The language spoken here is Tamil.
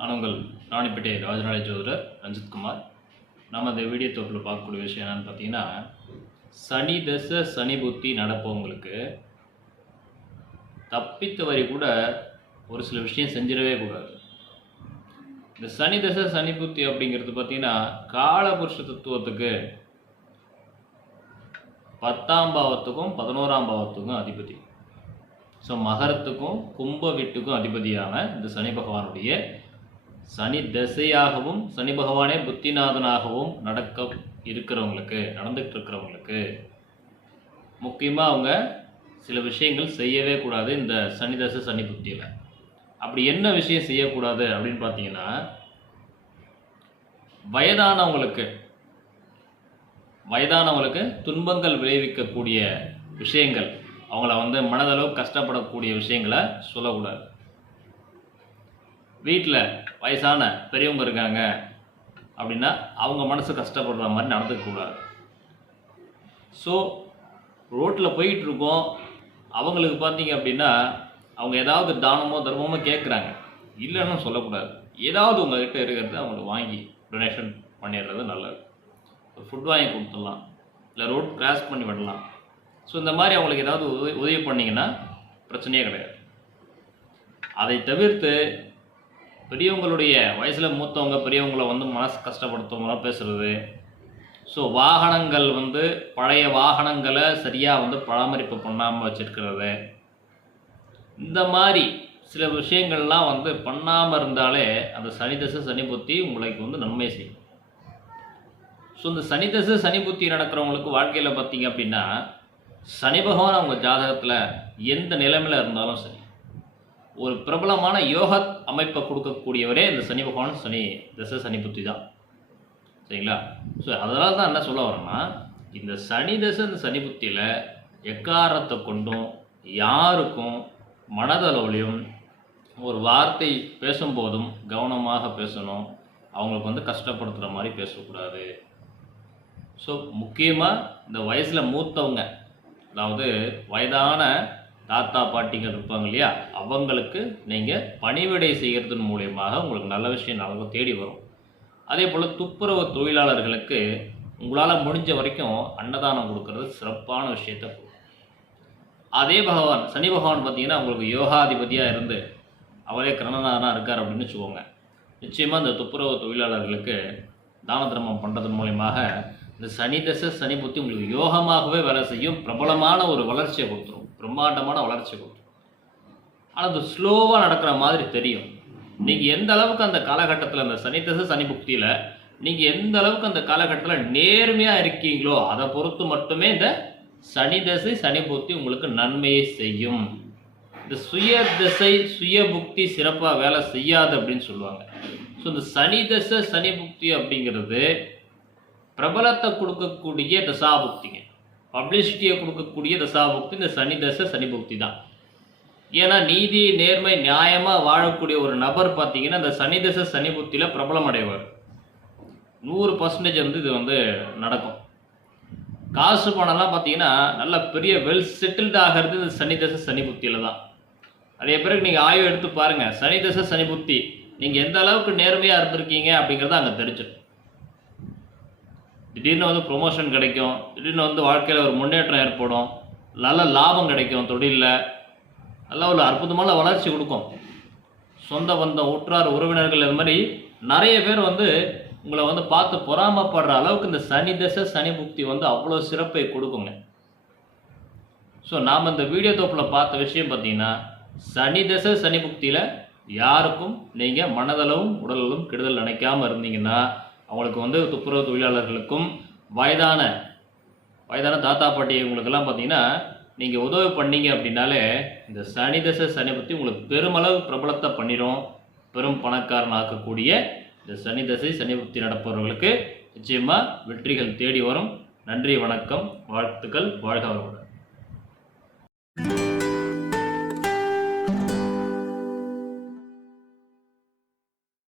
நான் உங்கள் ராணிப்பேட்டை ராஜநாளை ஜோதிடர் ரஞ்சித்குமார். நம்ம இந்த வீடியோ தொப்பில் பார்க்கக்கூடிய விஷயம் என்னென்னு பார்த்தீங்கன்னா, சனி தசை சனி புத்தி நடப்பவங்களுக்கு தப்பித்தவரை கூட ஒரு சில விஷயம் செஞ்சிடவே கூடாது. இந்த சனி தசை சனி புத்தி அப்படிங்கிறது பார்த்தீங்கன்னா, காலபுருஷ தத்துவத்துக்கு 10ஆம் பாவத்துக்கும் 11ஆம் பாவத்துக்கும் அதிபதி. ஸோ மகரத்துக்கும் கும்ப வீட்டுக்கும் அதிபதியான இந்த சனி பகவானுடைய சனி தசையாகவும் சனி பகவானே புத்திநாதனாகவும் நடந்துகிட்டு இருக்கிறவங்களுக்கு முக்கியமாக அவங்க சில விஷயங்கள் செய்யவே கூடாது. இந்த சனி தசை சனி புத்தியில் அப்படி என்ன விஷயம் செய்யக்கூடாது அப்படின்னு பார்த்தீங்கன்னா, வயதானவங்களுக்கு துன்பங்கள் விளைவிக்கக்கூடிய விஷயங்கள், அவங்கள மனதளவு கஷ்டப்படக்கூடிய விஷயங்களை சொல்லக்கூடாது. வீட்டில் வயசான பெரியவங்க இருக்காங்க அப்படின்னா அவங்க மனசு கஷ்டப்படுற மாதிரி நடந்துக்கக்கூடாது. ஸோ ரோட்டில் போயிட்டுருக்கோம், அவங்களுக்கு பார்த்தீங்க அப்படின்னா அவங்க ஏதாவது தானமோ தர்மமோ கேட்குறாங்க, இல்லைன்னு சொல்லக்கூடாது. ஏதாவது உங்கள்கிட்ட இருக்கிறத அவங்களுக்கு வாங்கி டொனேஷன் பண்ணிடுறது நல்லது. ஒரு ஃபுட் வாங்கி கொடுத்துடலாம், இல்லை ரோட் கிராஸ் பண்ணி விடலாம். ஸோ இந்த மாதிரி அவங்களுக்கு ஏதாவது உதவி பண்ணிங்கன்னா பிரச்சனையே கிடையாது. அதை தவிர்த்து பெரியவங்களுடைய வயசில் மூத்தவங்க பெரியவங்களை மனசு கஷ்டப்படுத்தவங்களாம் பேசுகிறது, ஸோ வாகனங்கள் பழைய வாகனங்களை சரியாக பராமரிப்பு பண்ணாமல் வச்சுருக்கிறது, இந்த மாதிரி சில விஷயங்கள்லாம் பண்ணாமல் இருந்தாலே அந்த சனி தசை சனி புத்தி உங்களுக்கு நன்மை செய்யும். ஸோ இந்த சனி தசை சனி புத்தி நடக்கிறவங்களுக்கு வாழ்க்கையில் பார்த்தீங்க அப்படின்னா, சனி பகவான் அவங்க ஜாதகத்தில் எந்த நிலைமையில் இருந்தாலும் சரி, ஒரு பிரபலமான யோக அமைப்பை கொடுக்கக்கூடியவரே இந்த சனி பகவான் சனி தசை சனி புத்தி தான். சரிங்களா? ஸோ அதனால தான் என்ன சொல்ல வரேன்னா, இந்த சனி தசை இந்த சனி புத்தியில் எக்காரத்தை கொண்டும் யாருக்கும் மனதளவுலையும் ஒரு வார்த்தை பேசும்போதும் கவனமாக பேசணும். அவங்களுக்கு கஷ்டப்படுத்துகிற மாதிரி பேசக்கூடாது. ஸோ முக்கியமாக இந்த வயசில் மூத்தவங்க, அதாவது வயதான தாத்தா பாட்டிகள் இருப்பாங்க இல்லையா, அவங்களுக்கு நீங்கள் பணிவிடை செய்கிறதன் மூலியமாக உங்களுக்கு நல்ல விஷயம் நல்ல தேடி வரும். அதே போல் துப்புரவு தொழிலாளர்களுக்கு உங்களால் முடிஞ்ச வரைக்கும் அன்னதானம் கொடுக்கறது சிறப்பான விஷயத்தை கொடுக்கும். அதே பகவான் சனி பகவான் பார்த்தீங்கன்னா உங்களுக்கு யோகாதிபதியாக இருந்து அவரே கரணநாதனாக இருக்கார் அப்படின்னு வச்சுக்கோங்க. நிச்சயமாக இந்த துப்புரவு தொழிலாளர்களுக்கு தான தர்மம் பண்ணுறதன் மூலியமாக இந்த சனி தசை சனி புத்தி உங்களுக்கு யோகமாகவே வேலை செய்யும். பிரபலமான ஒரு வளர்ச்சியை கொடுத்துரும், பிரம்மாண்டமான வளர்ச்சியை கொடுத்துரும். ஆனால் அது ஸ்லோவாக நடக்கிற மாதிரி தெரியும். நீங்கள் எந்த அளவுக்கு அந்த காலகட்டத்தில் அந்த சனி தசை சனி புத்தியில் நீங்கள் எந்த அளவுக்கு அந்த காலகட்டத்தில் நேர்மையாக இருக்கீங்களோ அதை பொறுத்து மட்டுமே இந்த சனி தசை சனி புத்தி உங்களுக்கு நன்மையை செய்யும். இந்த சுய தசை சுய புக்தி சிறப்பாக வேலை செய்யாது அப்படின்னு சொல்லுவாங்க. ஸோ இந்த சனி தசை சனி புக்தி அப்படிங்கிறது பிரபலத்தை கொடுக்கக்கூடிய தசாபுக்திங்க, பப்ளிசிட்டியை கொடுக்கக்கூடிய தசாபுக்தி இந்த சனி தசை சனி புக்தி தான். ஏன்னா நீதி நேர்மை நியாயமாக வாழக்கூடிய ஒரு நபர் பார்த்தீங்கன்னா இந்த சனி தசை சனி புத்தியில் பிரபலம் அடைவார். 100% இது நடக்கும். காசு பணம்லாம் பார்த்தீங்கன்னா நல்ல பெரிய வெல் செட்டில்டு ஆகிறது இந்த சனி தசை சனி புத்தியில் தான். அதே பிறகு நீங்கள் ஆய்வு எடுத்து பாருங்கள், சனி தசை சனி புத்தி நீங்கள் எந்த அளவுக்கு நேர்மையாக இருந்திருக்கீங்க அப்படிங்கிறத அங்கே தெரிஞ்சிடும். திடீர்னு ப்ரொமோஷன் கிடைக்கும், திடீர்னு வாழ்க்கையில் ஒரு முன்னேற்றம் ஏற்படும், நல்ல லாபம் கிடைக்கும், தொழிலில் நல்ல ஒரு அற்புதமான வளர்ச்சி கொடுக்கும். சொந்த பந்தம் உற்றார் உறவினர்கள் இது மாதிரி நிறைய பேர் உங்களை பார்த்து பொறாமப்படுற அளவுக்கு இந்த சனி தசை சனி புக்தி அவ்வளோ சிறப்பை கொடுக்குங்க. ஸோ நாம் இந்த வீடியோ தொப்பில் பார்த்த விஷயம் பார்த்தீங்கன்னா, சனி தசை சனி புக்தியில் யாருக்கும் நீங்கள் மனதளவும் உடலளவும் கெடுதல் நினைக்காமல் இருந்தீங்கன்னா அவங்களுக்கு துப்புரவு தொழிலாளர்களுக்கும் வயதான தாத்தா பாட்டி இவங்களுக்கெல்லாம் பார்த்தீங்கன்னா நீங்கள் உதவி பண்ணீங்க அப்படின்னாலே இந்த சனி தசை சனி புத்தி உங்களுக்கு பெருமளவு பிரபலத்தை பண்ணிடும். பெரும் பணக்காரன் ஆக்கக்கூடிய இந்த சனி தசை சனி புத்தி நடப்பவர்களுக்கு நிச்சயமாக வெற்றிகள் தேடி வரும். நன்றி, வணக்கம், வாழ்த்துக்கள், வாழ்க வளமுடன்.